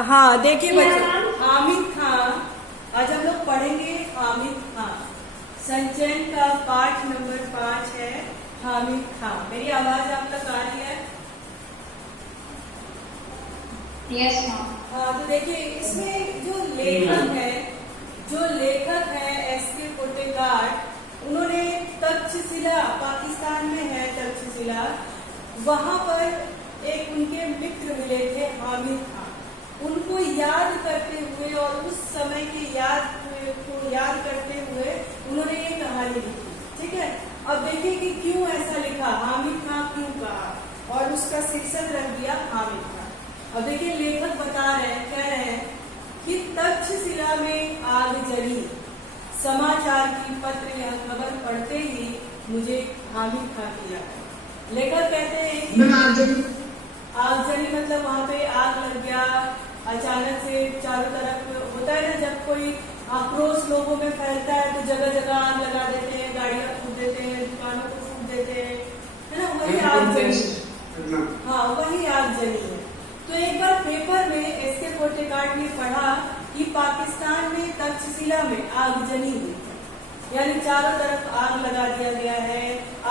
हाँ देखिए बच्चों, हामिद खान, आज हम लोग पढ़ेंगे हामिद खान। संचयन का पाठ नंबर 5 है हामिद खान। मेरी आवाज आप तक आ रही है? Yes ma'am. हाँ, तो देखिए इसमें जो लेखक है एस.के. पोटेकाट, उन्होंने तक्षशिला, पाकिस्तान में है तक्षशिला, वहां पर एक उनके मित्र मिले थे हामिद खान। उनको याद करते हुए और उस समय की याद करते हुए उन्होंने ये कहानी लिखी। ठीक है, अब देखिए कि क्यों ऐसा लिखा, हामिद खान क्यों कहा, और उसका शीर्षक रख दिया हामिद खान। अब देखिए लेखक कह रहे हैं कि तक्षशिला में आग जली, समाचार की पत्र या खबर पढ़ते ही मुझे हामिद खान की याद आई। लेखक कहते हैं कि आग जली मतलब वहाँ पे आग लग गया, अचानक से चारों तरफ होता है ना, जब कोई आक्रोश लोगों में फैलता है तो जगह जगह आग लगा देते हैं, गाड़ियां फूट देते हैं, दुकानों को फूट देते हैं, है ना, वही आग जली। हाँ, वही आग जली है। तो एक बार पेपर में एस.के. पोटेकाट ने पढ़ा कि पाकिस्तान में तक्षशिला में आग जली हुई है, यानी चारों तरफ आग लगा दिया गया है,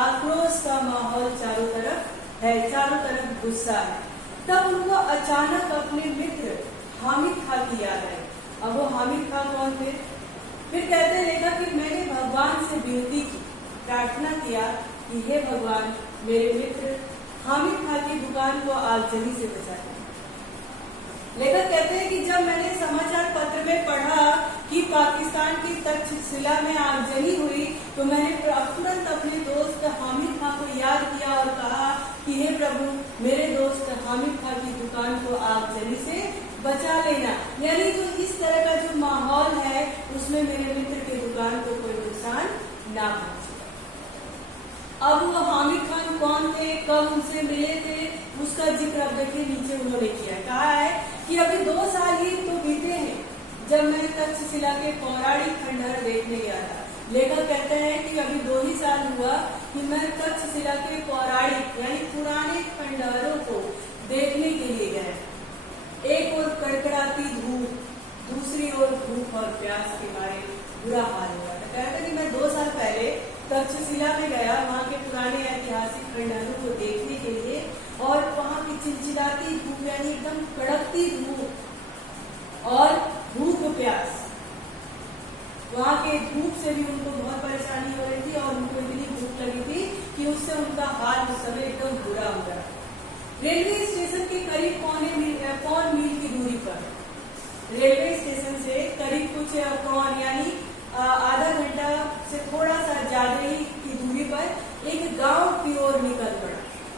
आक्रोश का माहौल चारों तरफ है, चारों तरफ गुस्सा है। तब उनको अचानक अपने मित्र हामिद खान की याद आई। अब वो हामिद खान कौन थे? फिर कहते लेखक कि मैंने भगवान से विनती की, प्रार्थना किया कि हे भगवान, मेरे मित्र हामिद खान की दुकान को आगजनी से बचाएं। लेखक कहते हैं कि जब मैंने समाचार पत्र में पढ़ा कि पाकिस्तान की तक्षशिला में आगजनी हुई तो मैंने तुरंत अपने दोस्त हामिद खान को याद किया और कहा कि हे प्रभु, मेरे दोस्त हामिद खान की दुकान को आगजनी से बचा लेना। यानी जो इस तरह का जो माहौल है उसमें मेरे मित्र की दुकान को कोई नुकसान ना पहुंचे। अब वो हामिद खान कौन थे, कब उनसे मिले थे, उसका जिक्र अब देखिए नीचे उन्होंने किया। कहा है कि अभी 2 साल ही तो बीते हैं जब मैं तक्षशिला के पौराणिक खंडहर देखने गया था। लेखक कहते हैं कि अभी 2 ही साल हुआ कि मैं तक्षशिला के पौराणिक यानी पुराने खंडहरों को देखने के लिए गया। एक ओर कड़कड़ाती धूप, दूसरी ओर भूख और प्यास के मारे बुरा हाल हुआ था। कहते कि मैं 2 साल पहले तक्षशिला में गया, वहाँ के पुराने ऐतिहासिक खंडहरों को देखने के लिए, और वहाँ की चिलचिलाती धूप यानी एकदम कड़कती धूप और भूख प्यास, वहाँ के धूप से भी उनको बहुत परेशानी हो रही थी और उनको इतनी भूख लगी थी कि उससे उनका हाल उस समय एकदम बुरा हो गया। रेलवे स्टेशन के करीब पौन मील की दूरी पर, रेलवे स्टेशन से करीब कुछ यानी आधा घंटा से थोड़ा सा ज्यादा ही की दूरी पर एक गांव की ओर निकल पड़ा।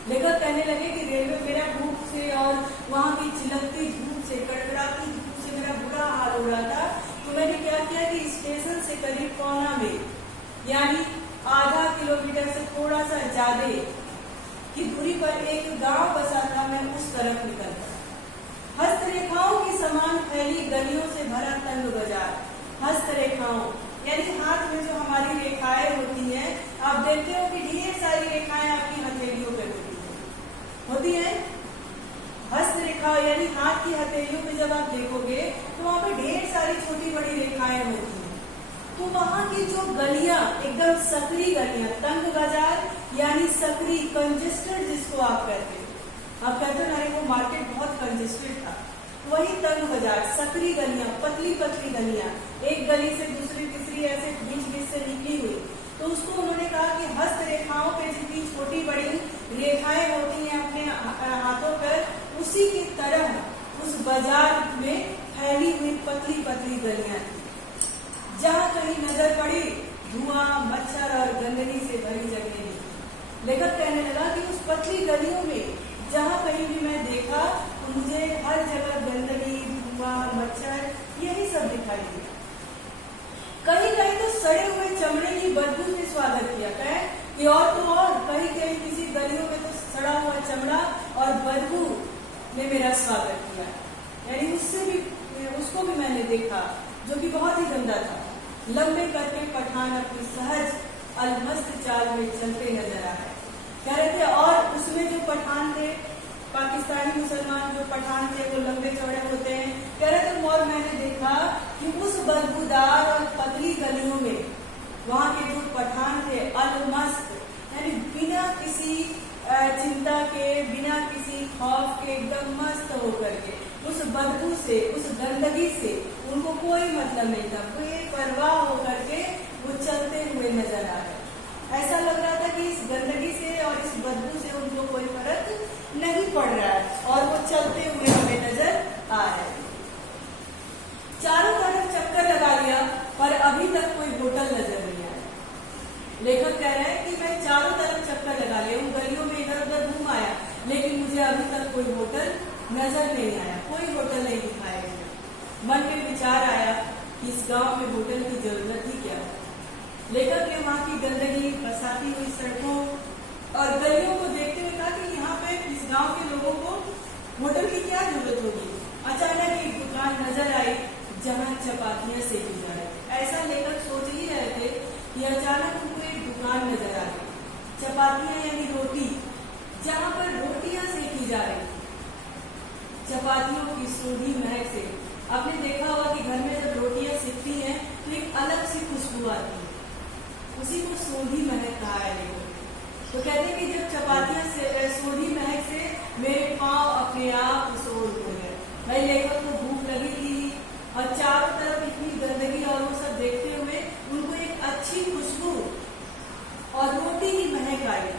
लेखक कहने लगे कि रेलवे मेरा भूख से और वहाँ की चिलकती धूप से, कड़कड़ाती धूप से मेरा बुरा हाल हो रहा था। तो मैंने क्या किया कि स्टेशन से करीब पौना मील यानी आधा किलोमीटर से थोड़ा सा ज्यादा की दूरी पर एक गांव बसा था, मैं उस तरफ निकल पड़ा। हस्तरेखाओं की समान फैली गलियों से भरा तंग बाजार। हस्तरेखाओं यानी हाथ में जो हमारी रेखाएं होती हैं, आप देखते हो कि ढेर सारी रेखाएं आपकी हथेलियों पे होती हैं। हस्तरेखा यानी हाथ की हथेलियों पे जब आप देखोगे तो वहाँ पे ढेर सारी छोटी बड़ी रेखाएं होती हैं। तो वहाँ की जो गलियां एकदम सकरी गलियां, तंग बाजार यानी सकरी, कंजेस्टेड जिसको आप कहते हैं, आप कहते हो ना वो मार्केट बहुत कंजेस्टेड था, वही तंग बाजार, सकरी गलियां, पतली पतली गलियां, एक गली से दूसरी तीसरी ऐसे बीच बीच से निकली हुई। तो उसको उन्होंने कहा कि हस्तरेखाओं पे जितनी छोटी बड़ी रेखाएं होती हैं अपने हाथों पर, उसी की तरह उस बाजार में फैली हुई पतली पतली गलियां थी। जहाँ कहीं नजर पड़ी धुआं, मच्छर और गंदगी से भरी जगह थी। लेखक कहने लगा कि उस पतली गलियों में जहाँ कहीं भी मैं देखा तो मुझे हर जगह गंदगी, धुआं, मच्छर यही सब दिखाई दिया। कहीं कहीं तो सड़े हुए चमड़े की बदबू से स्वागत किया कि और तो और कहीं कहीं किसी गलियों में तो सड़ा हुआ चमड़ा और बदबू ने मेरा स्वागत किया। यानी उसको भी मैंने देखा जो कि बहुत ही गंदा था। लंबे करके पठान अपनी सहज अलमस्त चाल में चलते नजर आ रहे। कह रहे थे और उसमें जो पठान थे, पाकिस्तानी मुसलमान जो पठान थे, वो लंबे चौड़े होते हैं, से, उस गंदगी से उनको कोई मतलब नहीं था। बेपरवाह होकर के वो चलते हुए नजर आ रहे। ऐसा लग रहा था कि इस गंदगी से और इस बदबू से उनको कोई फर्क नहीं पड़ रहा है और वो चलते हुए हमें नजर आ रहे हैं। चारों तरफ चक्कर लगा लिया पर अभी तक कोई होटल नजर नहीं आया। लेखक कह रहे हैं कि मैं चारों तरफ चक्कर लगा लिया हूँ, गलियों में इधर उधर घूम आया, लेकिन मुझे अभी तक कोई होटल नजर नहीं आया, कोई होटल नहीं दिखाया गया। मन में विचार आया कि इस गांव में होटल की जरूरत ही क्या है। लेखक ने वहां की गंदगी, बरसाती हुई सड़कों और गलियों को देखते हुए कहा कि यहाँ पे इस गांव के लोगों को होटल की क्या जरूरत होगी। अचानक एक दुकान नजर आई जहाँ चपातियां सेकी जा रही। ऐसा लेखक सोच ही रहे थे कि अचानक उनको एक दुकान नजर आ गई, चपातियां यानी रोटी, जहाँ पर रोटियां सेकी जा रही। चपातियों की सूंधी महक से आपने देखा होगा कि घर में जब रोटियां सिकती हैं तो एक अलग सी खुशबू आती है, उसी को सूंधी महक कहा है लोगों। तो कहते हैं कि जब चपातियां से सूंधी महक से मेरे पांव अपने आप उस ओर हो गए। भाई लेखक को भूख लगी थी और चारों तरफ इतनी गंदगी और वो सब देखते हुए उनको एक अच्छी खुशबू और रोटी की महक आई।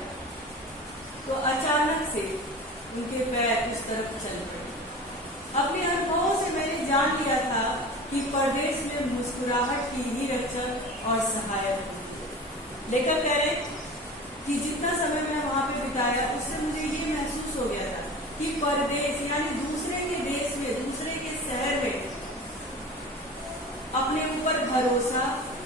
तो अचानक से उनके पैर उस तरफ चल पड़े। अपने अनुभवों से मैंने जान लिया था कि परदेश में मुस्कुराहट की ही रक्षक और सहायक होती है। लेखक कह रहे कि जितना समय मैं वहां पे बिताया उससे मुझे ये महसूस हो गया था कि परदेश यानी दूसरे के देश में, दूसरे के शहर में अपने ऊपर भरोसा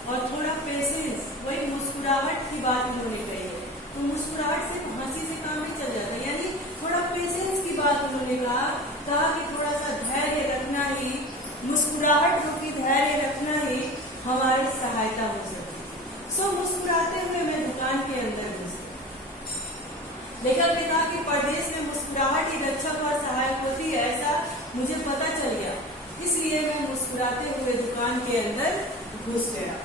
और थोड़ा पेशेंस, वही मुस्कुराहट की बात उन्होंने कही है। तो मुस्कुराहट से हंसी से काम नहीं चल जाता, यानी थोड़ा पेशेंस की बात उन्होंने कहा कि थोड़ा सा धैर्य रखना ही, मुस्कुराहट जो कि धैर्य रखना ही हमारी सहायता हो सकती। सो मुस्कुराते हुए मैं दुकान के अंदर घुसी। लेखक ने कहा कि परदेश में मुस्कुराहट ही रक्षक और सहायक होती है, ऐसा मुझे पता चल गया, इसलिए मैं मुस्कुराते हुए दुकान के अंदर घुस गया।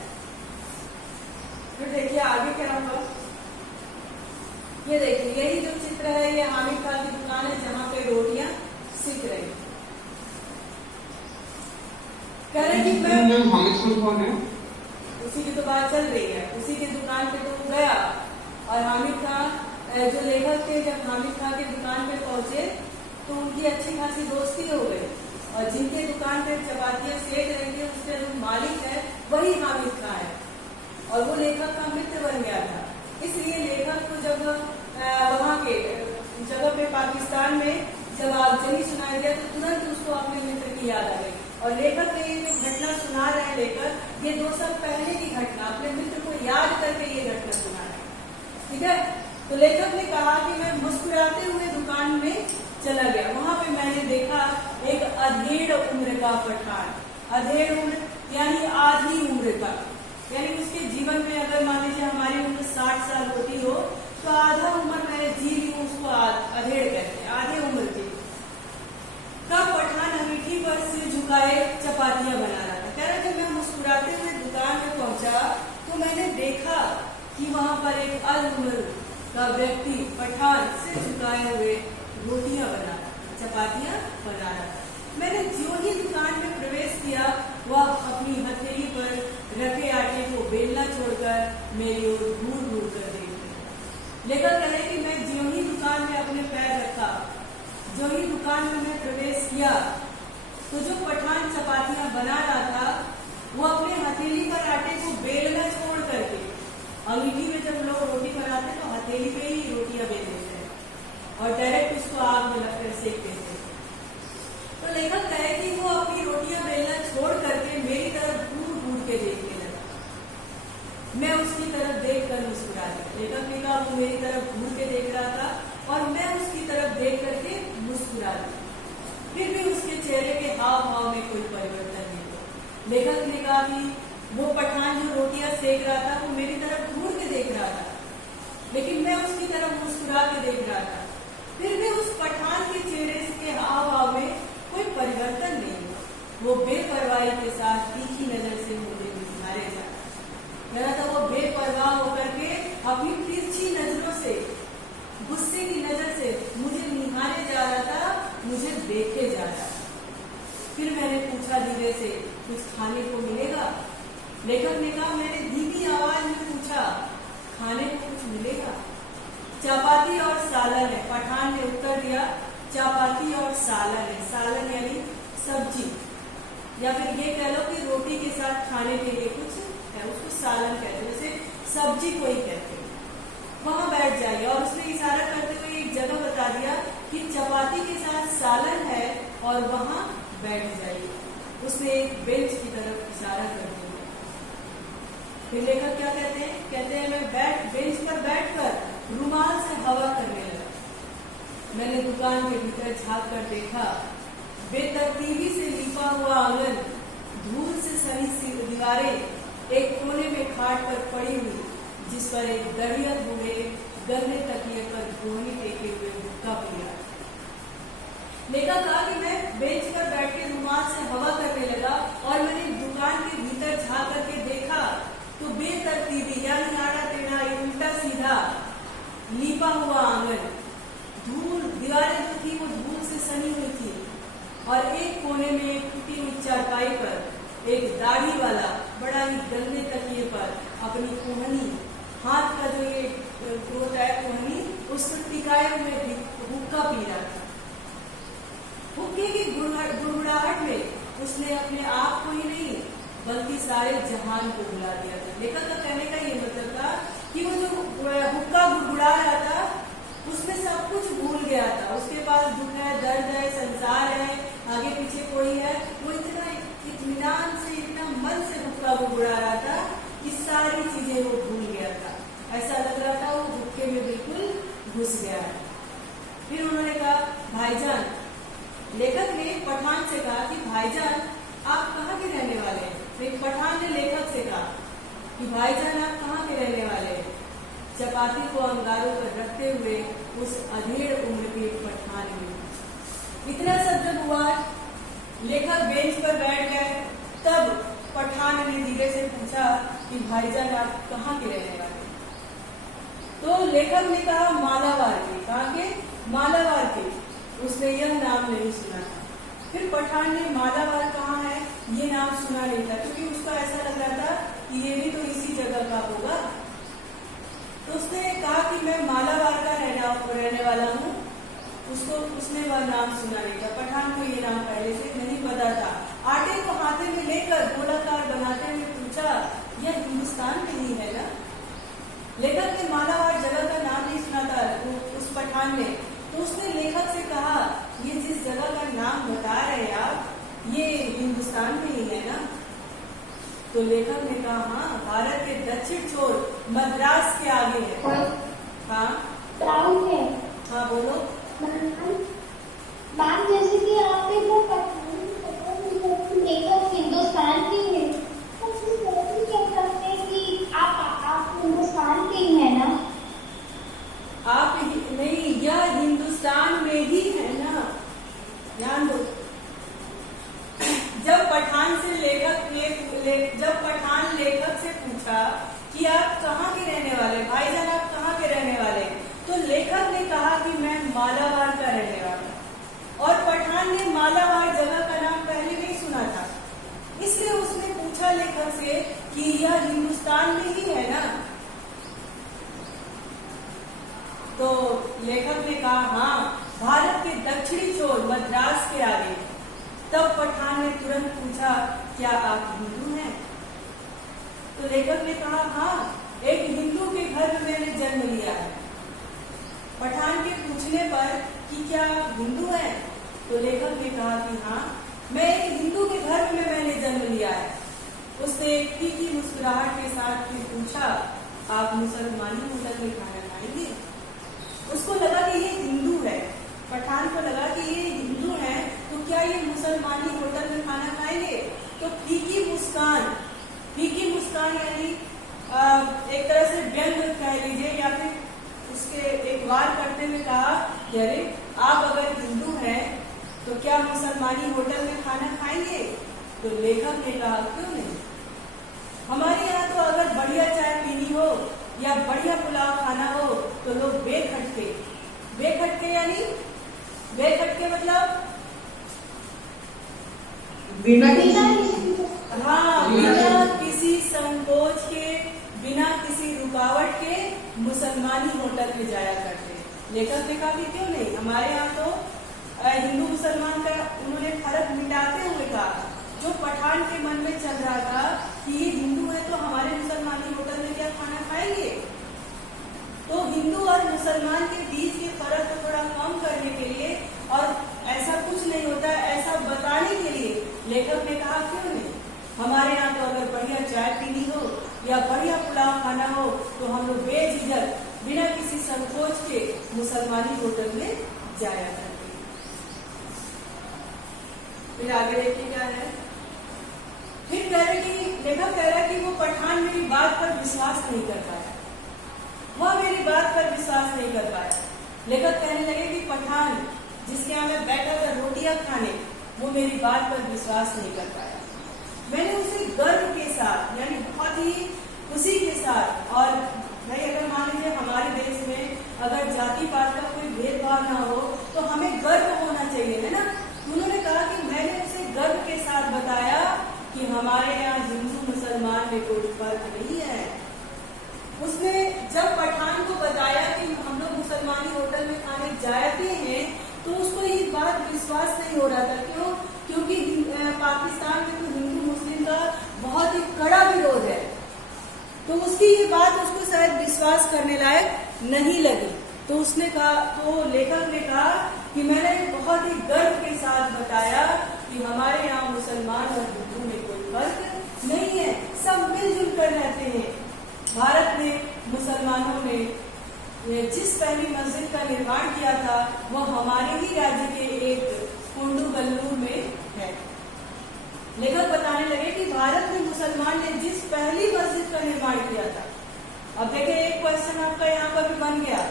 फिर देखिए आगे क्या होगा। ये देखिए, यही जो चित्र है ये हामिद खान की दुकान है जहाँ पे रोटियां सिक रही। कह रहे कि मैं हामिद खान कौन है? उसी की तो बात चल रही है, उसी की दुकान पे तो गया और हामिद खान जो लेखक थे जब हामिद खान की दुकान पे पहुंचे तो उनकी अच्छी खासी दोस्ती हो गई और जिनके दुकान पे चपातियां सेक रही थी उसके जो मालिक है वही हामिद खान है और वो लेखक का मित्र बन गया था। इसलिए लेखक को जब वहाँ के जगह पे पाकिस्तान में जब आगजनी सुनाया गया तो तुरंत उसको अपने मित्र की याद आ गई और लेखक ने ये जो घटना सुना रहे हैं लेखक, ये 2 साल पहले की घटना अपने मित्र को याद करके ये घटना सुना रहे हैं। ठीक है, तो लेखक ने कहा कि मैं मुस्कुराते हुए दुकान में चला गया। वहां पे मैंने देखा एक अधेड़ उम्र का पठान। अधेड़ उम्र यानी आधी उम्र का, यानी उसके जीवन में अगर मान लीजिए हमारी उम्र 60 साल होती हो तो आधा उम्र मैंने जी ली, उसको अधेड़ कहते हैं, आधे उम्र की का पठान अंगीठी पर सिर झुकाए चपातियां बना रहा था। कह रहा जब मैं मुस्कुराते हुए दुकान में पहुंचा तो मैंने देखा कि वहां पर एक अल्पउम्र का व्यक्ति पठान सिर झुकाए हुए रोटियां बना रहा, चपातियां बना रहा था। मैंने जो ही दुकान में प्रवेश किया वह अपनी हथेली पर रखे आटे को बेलना छोड़कर मेरी ओर घूर घूर कर देख रहा। लेखक कह रहे कि मैं जो ही दुकान में अपने पैर रखा, जो ही दुकान में मैं प्रवेश किया तो जो पठान चपातियां बना रहा था वो अपने हथेली पर आटे को बेलना छोड़ करके, अंगीठी में जब लोग रोटी बनाते तो हथेली पे ही रोटियां बेल देते हैं और डायरेक्ट उसको आग में लगकर सेक देते हैं। तो लेखक कहे कि वो अपनी रोटियां बेलना छोड़ करके मेरी तरफ घूर घूर के देखने लगा। मैं उसकी तरफ देखकर मुस्कुरा दी। लेखक ने कहा वो मेरी तरफ घूर के देख रहा था और मैं उसकी तरफ देख करके मुस्कुरा दी। फिर भी उसके चेहरे के हाव भाव में कोई परिवर्तन नहीं हुआ। लेखक ने कहा कि वो पठान जो रोटियां सेक रहा था वो मेरी तरफ घूर के देख रहा था, लेकिन मैं उसकी तरफ मुस्कुरा के देख रहा था। फिर भी उस पठान के चेहरे के हाव भाव में कोई परिवर्तन नहीं हुआ। वो बेपरवाही के साथ तीखी नजर से मुझे निहारे जा रहा था। वो बेपरवाह होकर के अपनी तिरछी नजरों से, गुस्से की नजर से मुझे निहारे जा रहा था, मुझे देखे जा रहा था। फिर कुछ खाने को मिलेगा? लेखक ने कहा, मैंने धीमी आवाज में पूछा, खाने को कुछ मिलेगा? चपाती और सालन है। पठान ने उत्तर दिया, चपाती और सालन है। सालन यानी सब्जी, या फिर ये कह लो कि रोटी के साथ खाने के लिए कुछ है, उसको सालन कहते हैं, जैसे सब्जी को ही कहते हैं। वहां बैठ जाइए। और उसने इशारा करते हुए एक जगह बता दिया कि चपाती के साथ सालन है और वहां बैठ जाइए। उसने एक बेंच की तरफ इशारा कर दिया। फिर लेखक क्या कहते हैं? कहते हैं, मैं बेंच पर बैठकर रुमाल से हवा करने लगा। मैंने दुकान के भीतर झांक कर देखा, बेतरतीबी से लिपा हुआ आंगन, धूल से सनी सी दीवारें, एक कोने में खाट पर पड़ी हुई, जिस पर एक दरिया बूढ़े गंदे तकिए पर गोहनी टेके हुए हुक्का पिया। लेखक कहा कि मैं बेंच पर बैठ के रुमाल से हवा करने लगा और मैंने दुकान के भीतर झांक करके देखा तो बेतरतीबी यानी आड़ा टेढ़ा उल्टा सीधा लिपा हुआ आंगन, धूल, दीवारें जो थी वो धूल से सनी हुई थी, और एक कोने में एक टूटी हुई चारपाई पर एक दाढ़ी वाला बड़ा ही गंदे तकिए पर अपनी कोहनी, हाथ का जो ये होता है कोहनी, उसको टिकाए हुए हुक्का पी रहा था। हुक्के की गुड़गुड़ाहट में उसने अपने आप को ही नहीं बल्कि सारे जहान को बुला दिया था। लेखक का कहने का ये मतलब था कि वो जो हुक्का गुड़गुड़ा रहा था उसमें सब कुछ भूल गया था। उसके पास दुख है, दर्द है, संसार है, आगे पीछे कोई है, वो इतना इत्मीनान से, इतना मन से हुक्का गुड़गुड़ा रहा था कि सारी चीजें वो भूल गया था। ऐसा लग रहा था वो हुक्के में बिल्कुल घुस गया है। फिर उन्होंने कहा, भाईजान, लेखक ने पठान से कहा कि भाईजान आप कहाँ के रहने वाले हैं? फिर पठान ने लेखक से कहा कि भाईजान आप कहाँ के रहने वाले हैं? चपाती को अंगारों पर रखते हुए उस अधेड़ उम्र के पठान ने। इतना सब जब हुआ, लेखक बेंच पर बैठ गए, तब पठान ने धीरे से पूछा कि भाईजान आप कहाँ के रहने वाले? तो लेखक ने कहा, मालावार के। कहाँ के? मालावार के। उसने यह नाम नहीं सुना था। फिर पठान ने मालावार कहाँ है ये नाम सुना नहीं था, क्योंकि उसको ऐसा लग रहा था कि ये भी तो इसी जगह का होगा। तो उसने कहा कि मैं मालावार का रहने वाला हूँ। उसने वह नाम सुना नहीं था। पठान को ये नाम पहले से नहीं पता था। आटे को हाथे में लेकर गोलाकार बनाते हुए पूछा, यह हिंदुस्तान में ही है ना? लेखक ने मालावार जगह का नाम नहीं सुना था उस पठान ने। तो उसने लेखक से कहा, ये जिस जगह का नाम बता रहे आप, ये हिंदुस्तान में ही है ना? तो लेखक ने कहा, हाँ, भारत के दक्षिण छोर मद्रास के आगे है। हाँ हाँ बोलो। मैम, जैसे कि आपने वो लेखक हिंदुस्तान के हैं, तो कह सकते हैं कि आप हिंदुस्तान के ही है ना? आप नहीं, यह हिंदुस्तान में ही है ना? ध्यान दो। जब पठान लेखक से पूछा कि आप कहाँ के रहने वाले, भाईजान आप कहाँ के रहने वाले, तो लेखक ने कहा कि मैं मालावार का रहने वाला। और पठान ने मालावार जगह का नाम पहले नहीं सुना था, इसलिए उसने पूछा लेखक से कि यह हिंदुस्तान में ही है ना? तो लेखक ने कहा, हाँ, भारत के दक्षिणी छोर मद्रास के आगे। तब पठान ने तुरंत पूछा, क्या आप हिंदू हैं? तो लेखक ने कहा, हाँ, एक हिंदू के घर में मैंने जन्म लिया है। पठान के पूछने पर कि क्या आप हिंदू हैं, तो लेखक ने कहा कि हाँ, मैं एक हिंदू के घर में मैंने जन्म लिया है। उसने एक फीकी मुस्कुराहट के साथ फिर पूछा, आप मुसलमानी होटल में खाना खाएंगे? उसको लगा कि ये हिंदू है। पठान को लगा कि ये हिंदू है, तो क्या ये मुसलमानी होटल में खाना खाएंगे? तो फीकी मुस्कान यानी एक तरह से व्यंग कह लीजिए, या फिर उसके एक वार करते हुए कहा, अरे आप अगर हिंदू हैं तो क्या मुसलमानी होटल में खाना खाएंगे? तो लेखक ने कहा, क्यों नहीं, हमारे यहाँ तो अगर बढ़िया चाय पीनी हो या बढ़िया पुलाव खाना हो तो लोग बेखटके यानी बेखटके मतलब बिना हाँ, बिना किसी संकोच के, बिना किसी रुकावट के मुसलमानी होटल में जाया करते। लेखक ने कहा कि क्यों नहीं, हमारे यहाँ तो हिंदू मुसलमान का उन्होंने फर्क मिटाते हुए कहा, जो पठान के मन में चल रहा था कि ये हिंदू है तो हमारे मुसलमानी होटल में क्या खाना खाएंगे। तो हिंदू और मुसलमान के बीच के फर्क को थोड़ा कम करने के लिए और ऐसा कुछ नहीं होता ऐसा बताने के लिए लेखक ने कहा क्यों नहीं, हमारे यहाँ तो अगर बढ़िया चाय पीनी हो या बढ़िया पुलाव खाना हो तो हम लोग बेझिझक बिना किसी संकोच के मुसलमानी होटल में जाया करते। फिर आगे देखिए क्या है। फिर कह रहे कि लेखक कह रहा है कि वो पठान मेरी बात पर विश्वास नहीं कर पाया, वह मेरी बात पर विश्वास नहीं कर पाया। लेखक कहने लगे कि पठान जिसके यहाँ मैं बैठा था रोटियां खाने, वो मेरी बात पर विश्वास नहीं कर पाया। मैंने उसे गर्व के साथ यानी बहुत ही खुशी के साथ, और भाई अगर मान लीजिए हमारे देश में अगर जाति पात का कोई भेदभाव ना हो तो हमें गर्व होना चाहिए, है ना। उन्होंने कहा कि मैंने उसे गर्व के साथ बताया कि हमारे यहाँ हिंदू मुसलमान में कोई फर्क नहीं है। उसने जब पठान को बताया कि हम लोग मुसलमानी होटल में खाने जाते हैं तो उसको ये बात विश्वास नहीं हो रहा था। क्यों? क्योंकि पाकिस्तान में तो हिंदू मुस्लिम का बहुत ही कड़ा विरोध है, तो उसकी ये बात उसको शायद विश्वास करने लायक नहीं लगी। तो उसने कहा, तो लेखक ने कहा कि मैंने बहुत ही गर्व के साथ बताया कि हमारे यहाँ मुसलमान और हिंदू में कोई फर्क नहीं है, सब मिलजुल कर रहते हैं। भारत में मुसलमानों ने जिस पहली मस्जिद का निर्माण किया था वह हमारे ही राज्य के एक कुंडू-गल्लूर में है। लेखक बताने लगे कि भारत में मुसलमान ने जिस पहली मस्जिद का निर्माण किया था, अब देखिए एक क्वेश्चन आपका यहाँ पर भी बन गया,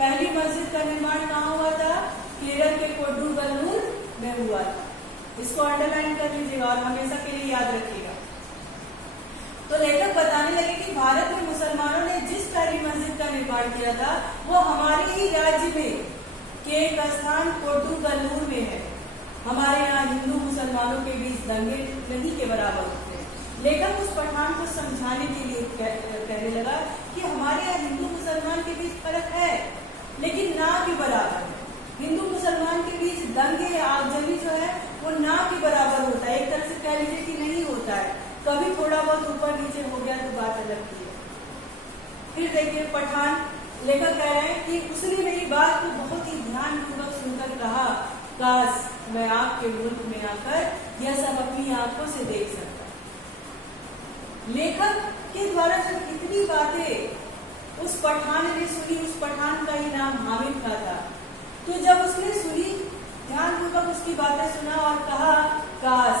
पहली मस्जिद का निर्माण कहाँ हुआ था? केरल के कुंडू-गल्लूर में हुआ था। इसको अंडरलाइन कर लीजिएगा और हमेशा के लिए याद रखिएगा। तो लेखक बताने लगे कि भारत में मुसलमानों ने जिस पहली मस्जिद का निर्माण किया था वो हमारे ही राज्य में के एक स्थान कुंडू-गल्लूर में है। हमारे यहाँ हिंदू मुसलमानों के बीच दंगे नहीं के बराबर होते हैं। लेखक उस पठान को समझाने के लिए कहने लगा कि हमारे यहाँ हिंदू मुसलमान के बीच फर्क है लेकिन ना के बराबर है। हिंदू मुसलमान के बीच दंगे आगजनी जो है वो ना के बराबर होता है। एक तरह से कह लीजिए कि नहीं होता है, कभी थोड़ा बहुत ऊपर नीचे हो गया तो बात अलग की है। फिर देखिए पठान, लेखक कह रहे हैं कि उसने मेरी बात को बहुत ही ध्यानपूर्वक सुनकर कहा, काश मैं आपके मुल्क में आकर यह सब अपनी आंखों से देख सकता। लेखक के द्वारा जब इतनी बातें उस पठान ने सुनी, उस पठान का ही नाम हामिद खां था, तो जब उसने सुनी, ध्यानपूर्वक उसकी बातें सुना और कहा, काश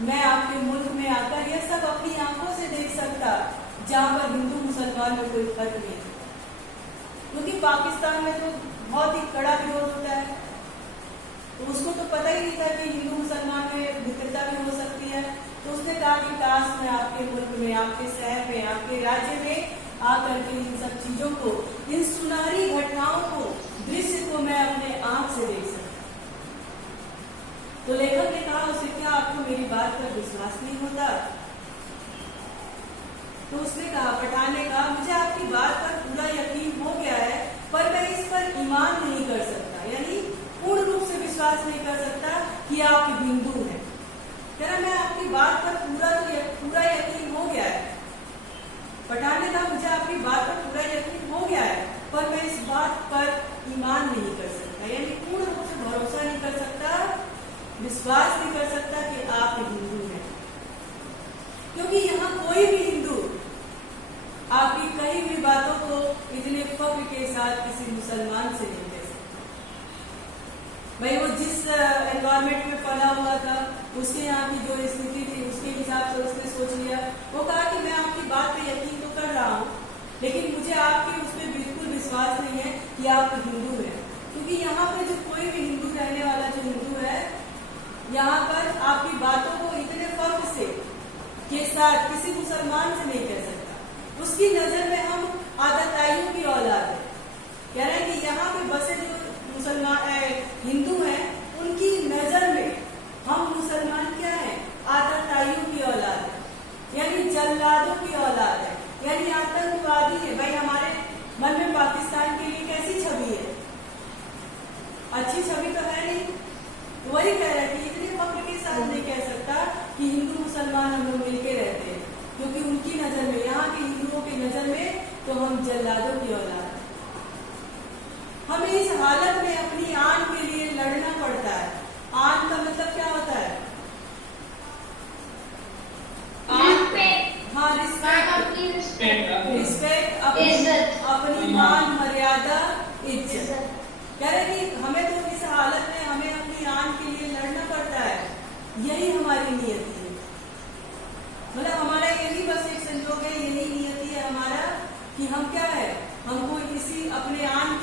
मैं आपके मुल्क में आकर यह सब अपनी आंखों से देख सकता जहां पर हिंदू मुसलमान में कोई फर्क नहीं है। क्योंकि पाकिस्तान में तो बहुत ही कड़ा विरोध होता है, तो उसको तो पता ही नहीं था कि हिंदू मुसलमान में मित्रता भी हो सकती है। तो उसने कहा कि काश मैं आपके मुल्क में, आपके शहर में, आपके राज्य में आकर के इन सब चीजों को, इन सुनहरी घटनाओं को, दृश्य को मैं अपने आंख से देख सकता। तो लेखक ने कहा, उसे क्या आपको मेरी बात पर विश्वास नहीं होता? तो उसने कहा, पठान ने कहा, मुझे आपकी बात पर पूरा यकीन हो गया है पर मैं इस पर ईमान नहीं कर सकता, यानी पूर्ण रूप से विश्वास नहीं कर सकता कि आप हिंदू हैं। कह रहा मैं आपकी बात पर पूरा यकीन हो गया है। पठान ने कहा, मुझे आपकी बात पर पूरा यकीन हो गया है पर मैं इस बात पर ईमान नहीं कर सकता, यानी पूर्ण रूप से भरोसा नहीं कर सकता, विश्वास नहीं कर सकता कि आप हिंदू हैं। क्योंकि यहाँ कोई भी हिंदू आपकी कई भी बातों को इतने फख्र के साथ किसी मुसलमान से नहीं दे सकता। भाई वो जिस एनवायरमेंट में पला हुआ था, उसके यहाँ की जो स्थिति थी उसके हिसाब से उसने सोच लिया। वो कहा कि मैं आपकी बात पे यकीन तो कर रहा हूँ लेकिन मुझे आपकी उस पर बिल्कुल विश्वास नहीं है कि आप हिंदू हैं। क्योंकि यहाँ पे जो कोई भी हिंदू रहने वाला जो हिंदू है, यहाँ पर आपकी बातों को इतने फख्र से के साथ किसी मुसलमान से नहीं कह सकता। उसकी नजर में हम आदताइयों की औलाद है। कह रहे हैं कि यहाँ पे बसे जो मुसलमान हिंदू हैं, उनकी नजर में हम मुसलमान क्या है? आदताइयों मुसलमान हम लोग मिलके रहते हैं, क्योंकि उनकी नजर में, यहाँ के हिंदुओं की नजर में तो हम जल्लादों की औलाद हैं। हमें इस हालत में अपनी आन के लिए लड़ना पड़ता है। आन का मतलब क्या होता है? हाँ, रिस्पेक्ट, अपनी मान, मर्यादा, इज्जत। कह रहे कि हमें तो इस हालत में हमें अपनी आन के लिए लड़ना पड़ता है। यही हमारी नियति है, मतलब हमारा यही बस एक संयोग है, यही नियति है हमारा कि हम क्या है, हमको इसी अपने आन